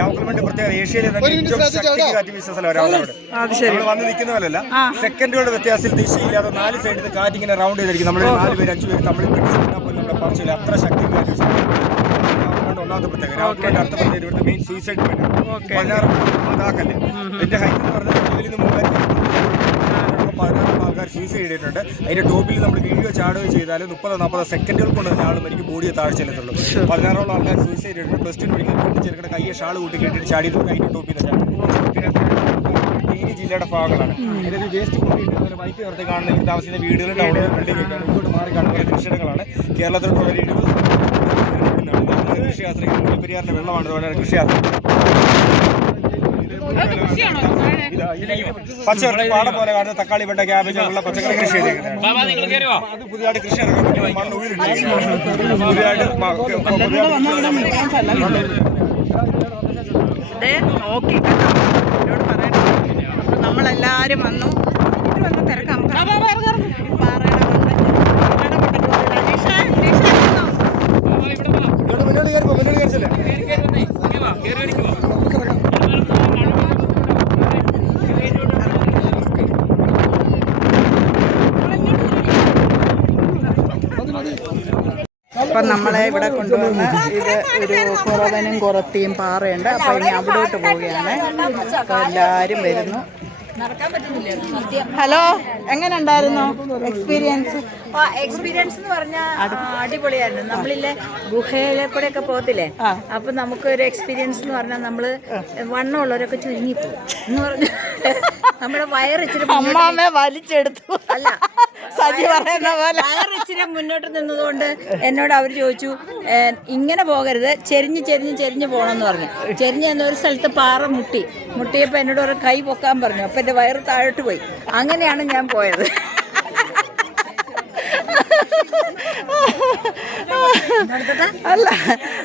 രാമക്കൽമേട് പ്രത്യേക ഏഷ്യയിലെ തന്നെ ഏറ്റവും ശക്തി കാറ്റ് വീശുന്ന സ്ഥലം രാമക്കൽമേട്. നമ്മൾ വന്ന് നിൽക്കുന്ന പോലെയല്ല, സെക്കൻഡുകളുടെ വ്യത്യാസത്തിൽ ദിശയില്ലാതെ 4 സൈഡിൽ നിന്ന് കാറ്റ് ഇങ്ങനെ റൗണ്ട് ചെയ്തിരിക്കും. നമ്മൾ 4 പേര് 5 പേര് തമ്മിൽ നമ്മുടെ പറച്ചില്ല അത്ര ശക്തി കാറ്റ് വീശുന്നത് ഒന്നാമത്തെ പ്രത്യേകം. രാമക്കൽമേട് അടുത്ത പ്രത്യേകത ഇവിടുത്തെ മെയിൻ സൂയിസൈഡ് പോയിന്റ് 16 അതാക്കല്ലേ. എന്റെ ഹൈറ്റ് എന്ന് പറഞ്ഞാൽ ഇതിൽ നിന്ന് 16 ആൾക്കാർ സൂയിസൈഡ് ചെയ്തിട്ടുണ്ട്. അതിന്റെ ടോപ്പിൽ നമ്മൾ വീഡിയോ ചാടുകയോ ചെയ്താൽ 30-40 സെക്കൻഡുകൾ കൊണ്ട് തന്നെ ആളും എനിക്ക് ബോഡിയെ താഴ്ചയിലെത്തുള്ളൂ. 16 ആൾക്കാർ സൂയിസൈഡ് ചെയ്തിട്ടുണ്ട്. പ്ലസ് 2 പഠിക്കുന്ന ചെറുക്കടെ കയ്യെ ഷാൾ കൂട്ടി കേട്ടിട്ട് ചാടിയത് അതിന്റെ ടോപ്പിൽ നിന്ന് ചാടി. പിന്നെ ജില്ലയുടെ ഭാഗങ്ങളാണ്. അതിന്റെ വേസ്റ്റ് കൂട്ടിയിട്ട് വൈറ്റ് നിറത്തിൽ കാണുന്ന ഇവർ താമസിക്കുന്ന വീടുകളും ടൗണുകളും ബിൽഡിങ്ങൊക്കെയാണ്. ഇങ്ങോട്ട് മാറി കാണുന്ന കൃഷിയിടങ്ങളാണ്. കേരളത്തിലുള്ള 20 കൃഷി ആശ്രയിക്കുന്നത് മുല്ലപ്പെരിയാറിന്റെ വെള്ളമാണ്. അതുപോലെ കൃഷി ആശ്രയിക്കുന്നത് പച്ചക്കറി പാടം പോലെ കാണുന്ന തക്കാളി, വെണ്ട, ക്യാബേജ് ഉള്ള പച്ചക്കറി കൃഷി ചെയ്തിരിക്കുന്നത്. അത് പുതിയതായിട്ട് കൃഷി ഇറങ്ങാൻ മണ്ണ് ഉയരുണ്ട്. പുതിയതായിട്ട് നമ്മളെല്ലാരും വന്നു തിരക്കാം. അപ്പം നമ്മളെ ഇവിടെ കൊണ്ടുവന്ന് ഇത് ഒരു കുറവനും കുറത്തിയും പാറയുണ്ട്. അപ്പോൾ ഇനി അവിടോട്ട് പോവുകയാണ്. അപ്പോൾ എല്ലാവരും വരുന്നു. ഹലോ, എങ്ങനെ ഉണ്ടായിരുന്നു എക്സ്പീരിയൻസ്? എക്സ്പീരിയൻസ് എന്ന് പറഞ്ഞാൽ അടിപൊളിയായിരുന്നു. നമ്മളില്ലേ ഗുഹയിലെ കൂടെ ഒക്കെ പോകത്തില്ലേ, അപ്പൊ നമുക്കൊരു എക്സ്പീരിയൻസ് എന്ന് പറഞ്ഞാൽ നമ്മള് വണ്ണമുള്ളവരൊക്കെ ചുരുങ്ങിപ്പോകും എന്ന് പറഞ്ഞു. നമ്മുടെ വയറിച്ചിരി അമ്മാമ്മ വലിച്ചെടുത്തു. അല്ല, സജി പറയുന്ന പോലെ വയറിച്ചിരി മുന്നോട്ട് നിന്നതുകൊണ്ട് എന്നോട് അവർ ചോദിച്ചു, ഇങ്ങനെ പോകരുത്, ചെരിഞ്ഞ് പോകണമെന്ന് പറഞ്ഞു. ചെരിഞ്ഞ് എന്ന ഒരു സ്ഥലത്ത് പാറ മുട്ടിയപ്പോൾ എന്നോട് ഒരു കൈ പൊക്കാൻ പറഞ്ഞു. അപ്പം എൻ്റെ വയറ് താഴോട്ട് പോയി. അങ്ങനെയാണ് ഞാൻ പോയത്.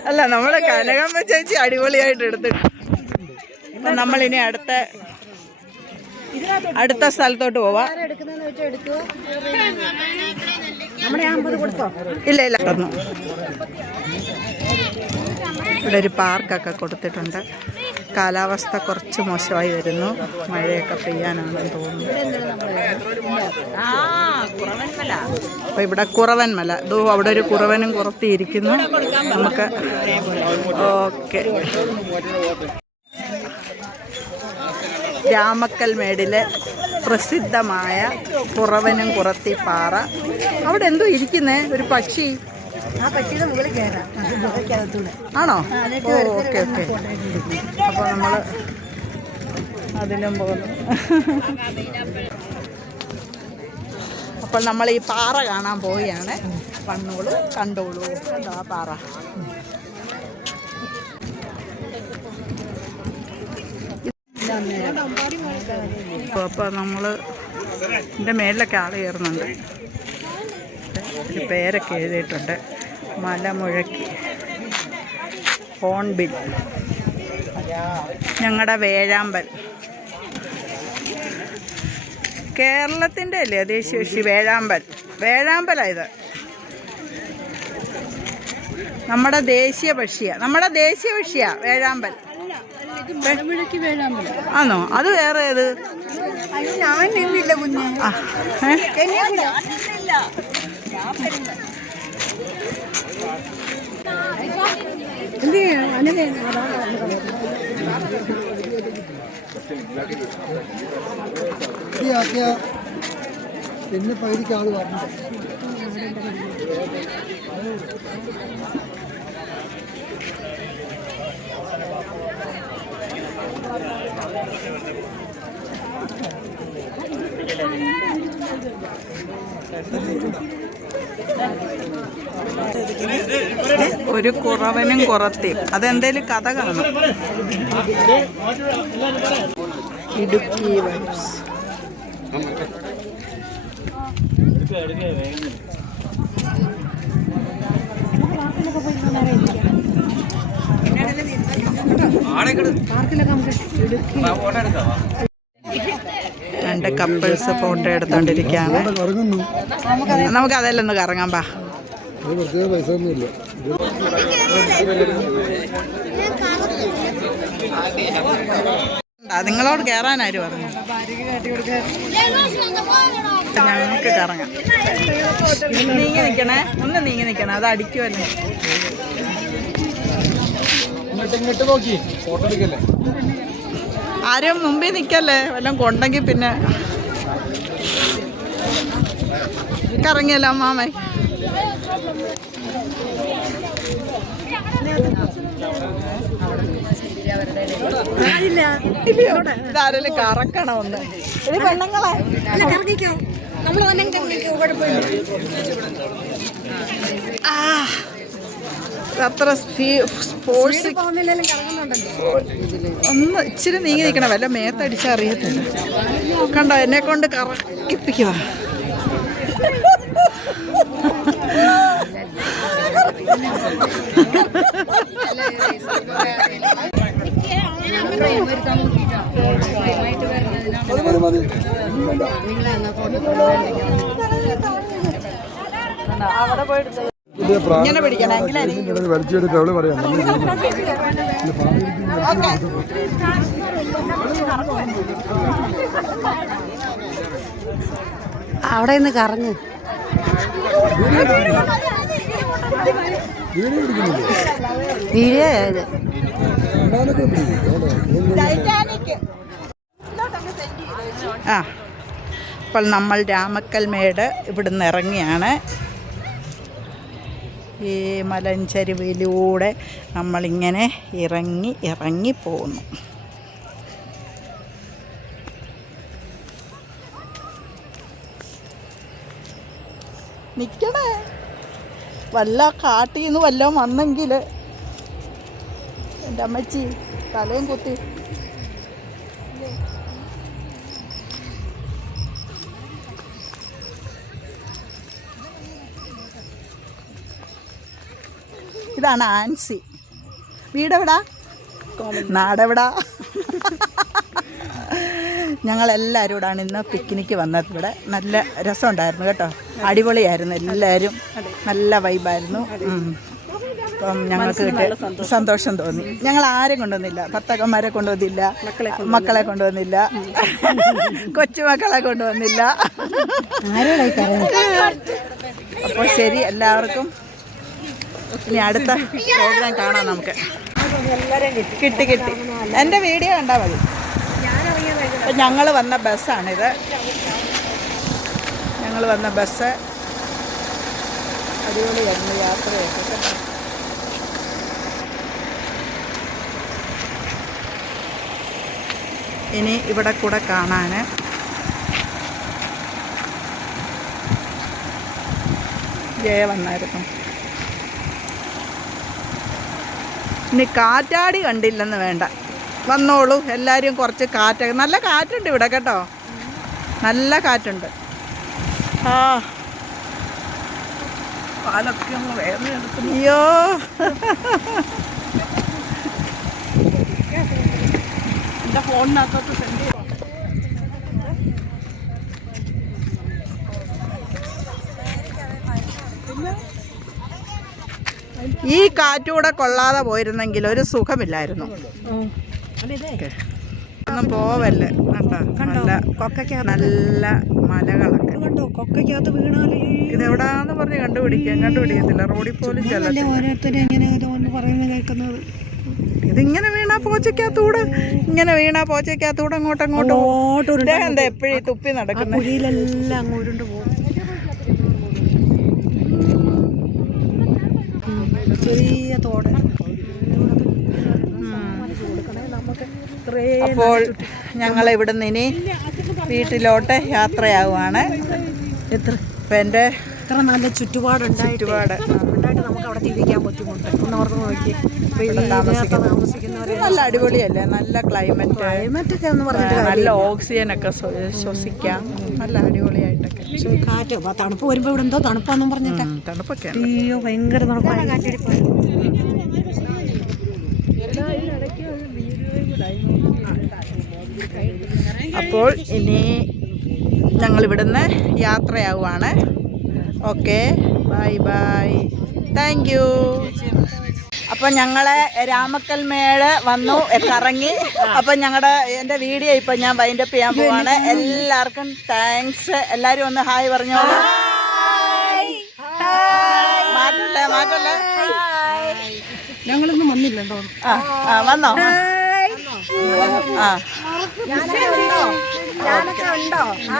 അല്ല നമ്മളെ കനകമ്മ ചേച്ചി അടിപൊളിയായിട്ട് എടുത്തിട്ട് നമ്മളിനി അടുത്ത സ്ഥലത്തോട്ട് പോവാം. ഇല്ല ഇവിടെ ഒരു പാർക്കൊക്കെ കൊടുത്തിട്ടുണ്ട്. കാലാവസ്ഥ കുറച്ച് മോശമായി വരുന്നു. മഴയൊക്കെ പെയ്യാനാണെന്ന് തോന്നുന്നു. അപ്പോൾ ഇവിടെ കുറവൻമല, അവിടെ ഒരു കുറവനും കുറത്തിയിരിക്കുന്നു. നമുക്ക് ഓക്കെ. രാമക്കൽമേടിലെ പ്രസിദ്ധമായ കുറവനും കുറത്തി പാറ. അവിടെ എന്തോ ഇരിക്കുന്നേ, ഒരു പക്ഷി. ആണോ? ഓക്കെ. അപ്പോൾ നമ്മൾ അതിലും പോകുന്നു. അപ്പോൾ നമ്മൾ ഈ പാറ കാണാൻ പോവുകയാണ്. വന്നോളൂ, കണ്ടോളൂ. എന്താ പാറ? അപ്പോൾ നമ്മൾ ഇതിൻ്റെ മേലിലൊക്കെ ആൾ കയറുന്നുണ്ട്. ഒരു പേരൊക്കെ എഴുതിയിട്ടുണ്ട്. മലമുഴക്കി, ഹോൺബിൽ, ഞങ്ങളുടെ വേഴാമ്പൽ. കേരളത്തിൻ്റെ അല്ലേ ദേശീയ പക്ഷി വേഴാമ്പലാണ് ഇത്. നമ്മുടെ ദേശീയ പക്ഷിയാ വേഴാമ്പൽ. ആണോ? അത് വേറെ ഏത്? പിന്നെ പകുതിക്ക് ആള് പറഞ്ഞു. ഒരു കുറവനും കുറത്തിയും. അതെന്തേലും കഥ കാണും. ഇടുക്കി വൈബ്സ്. രണ്ട് കപ്പിൾസ് ഫോട്ടോ എടുത്തോണ്ടിരിക്കുകയാണ്. നമുക്ക് അതെല്ലാം ഒന്ന് കറങ്ങാൻ പാ. പൈസ ഒന്നുമില്ല. നിങ്ങളോട് കയറാനാര് പറഞ്ഞു? ഞങ്ങൾക്ക് കറങ്ങാം. നീങ്ങി നിൽക്കണേ, ഒന്ന് നീങ്ങി നിൽക്കണേ, അത് അടിക്കുമല്ലേ. ആരും മുമ്പിൽ നിൽക്കല്ലേ, വല്ലതും കൊണ്ടെങ്കിൽ പിന്നെ കറങ്ങിയല്ലോ അമ്മാമേ. ഇതാരെങ്കിലും കറക്കണം ഒന്ന്. ഇത് പെണ്ണുങ്ങളെ അത്ര സ്പോർട്സ് ഒന്ന് ഇച്ചിരി നീങ്ങി നിൽക്കണം, വല്ല മേത്തടിച്ചാൽ അറിയത്തില്ല. കണ്ടോ, എന്നെ കൊണ്ട് കറക്കിപ്പിക്കുക. അവിടെ പോയിട്ട് ഇങ്ങനെ പിടിക്കണം. അവിടെ നിന്ന് കറങ്ങ്. വീഡിയോ ആ, അപ്പോൾ നമ്മൾ രാമക്കൽമേട് ഇവിടുന്ന് ഇറങ്ങിയാണ്. ഈ മലഞ്ചരിവിലൂടെ നമ്മളിങ്ങനെ ഇറങ്ങി പോകുന്നു. നിൽക്കണേ, വല്ല കാട്ടിൽ നിന്ന് വല്ലതും വന്നെങ്കിൽ എൻ്റെ അമ്മച്ചി തലയും കുത്തി. ഇതാണ് ആൻസി. വീടെവിടാ? നാടെവിടാ? ഞങ്ങളെല്ലാവരും കൂടാണ് ഇന്ന് പിക്നിക്ക് വന്നത്. ഇവിടെ നല്ല രസമുണ്ടായിരുന്നു കേട്ടോ, അടിപൊളിയായിരുന്നു. എല്ലാവരും നല്ല വൈബായിരുന്നു. അപ്പം ഞങ്ങൾക്ക് സന്തോഷം തോന്നി. ഞങ്ങൾ ആരും കൊണ്ടുവന്നില്ല, ഭർത്താക്കന്മാരെ കൊണ്ടുവന്നില്ല, മക്കളെ കൊണ്ടുവന്നില്ല, കൊച്ചുമക്കളെ കൊണ്ടുവന്നില്ല. അപ്പോൾ ശരി, എല്ലാവർക്കും ഇനി അടുത്ത പ്രോഗ്രാം കാണാം നമുക്ക്. കിട്ടി. എൻ്റെ വീഡിയോ കണ്ടാൽ മതി. ഞങ്ങൾ വന്ന ബസ്സാണിത്. ഞങ്ങൾ വന്ന ബസ് അടിപൊളിയായിരുന്നു യാത്രയൊക്കെ കേട്ടോ. ഇനി ഇവിടെ കൂടെ കാണാൻ ജയ വന്നായിരുന്നു. ഇനി കാറ്റാടി കണ്ടില്ലെന്ന് വേണ്ട, വന്നോളൂ എല്ലാവരും. കുറച്ച് കാറ്റ്, നല്ല കാറ്റുണ്ട് ഇവിടെ കേട്ടോ, നല്ല കാറ്റുണ്ട്. ആ പാലൊക്കെ ഒന്ന് വേറെ എടുക്കുന്നു. അയ്യോ, എൻ്റെ ഫോണിനകത്തോട്ട് സെൻഡ് ചെയ്യും. ഈ കാറ്റൂടെ കൊള്ളാതെ പോയിരുന്നെങ്കിൽ ഒരു സുഖമില്ലായിരുന്നു. ഒന്നും പോവല്ലേ കണ്ടോ, നല്ല മലകളൊക്കെ. ഇതെവിടാന്ന് പറഞ്ഞ് കണ്ടുപിടിക്കത്തില്ല. റോഡിൽ പോലും ഇതിങ്ങനെ വീണാ പോച്ചയ്ക്കകത്തൂടെ, അങ്ങോട്ടും എന്താ എപ്പോഴും തുപ്പി നടക്കുന്നത്. ചെറിയ തോട്. അപ്പോൾ ഞങ്ങൾ ഇവിടുന്ന് ഇനി വീട്ടിലോട്ട് യാത്രയാവുകയാണ്. ഇപ്പം എൻ്റെ ഇത്ര നല്ല ചുറ്റുപാടുണ്ടായിട്ട് നമുക്ക് അവിടെ ജീവിക്കാൻ ബുദ്ധിമുട്ട്. ഒന്ന് ഓർത്ത് നോക്കി, നല്ല അടിപൊളിയല്ലേ, നല്ല ക്ലൈമറ്റൊക്കെ എന്ന് പറഞ്ഞിട്ട് നല്ല ഓക്സിജനൊക്കെ ശ്വസിക്കാം, നല്ല അടിപൊളിയായിട്ടൊക്കെ. കാറ്റ് തണുപ്പ് വരുമ്പോൾ ഇവിടെ എന്തോ തണുപ്പാന്നും പറഞ്ഞിട്ട് തണുപ്പൊക്കെ അയ്യോ ഭയങ്കര തണുപ്പാണ്. അപ്പോൾ ഇനി ഞങ്ങൾ ഇവിടുന്ന് യാത്രയാവുകയാണ്. Okay, bye, thank you. അപ്പം ഞങ്ങളെ രാമക്കൽമേട് വന്നു കറങ്ങി. അപ്പം എൻ്റെ വീഡിയോ ഇപ്പം ഞാൻ വൈൻഡപ്പ് ചെയ്യാൻ പോവാണ്. എല്ലാവർക്കും താങ്ക്സ്. എല്ലാവരും ഒന്ന് ഹായ് പറഞ്ഞോളൂ. മാറ്റല്ലേ ഞങ്ങളൊന്നും വന്നില്ലല്ലോ. വന്നോ?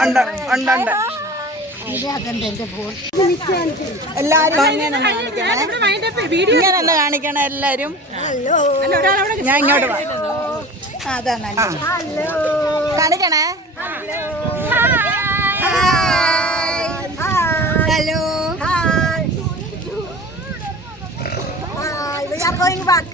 ഉണ്ട്. എല്ലാരും ഇങ്ങനെ ഒന്ന് കാണിക്കണേ എല്ലാരും. ഞാൻ ഇങ്ങോട്ട് അതാണ് കാണിക്കണേ. Hello. We are going back.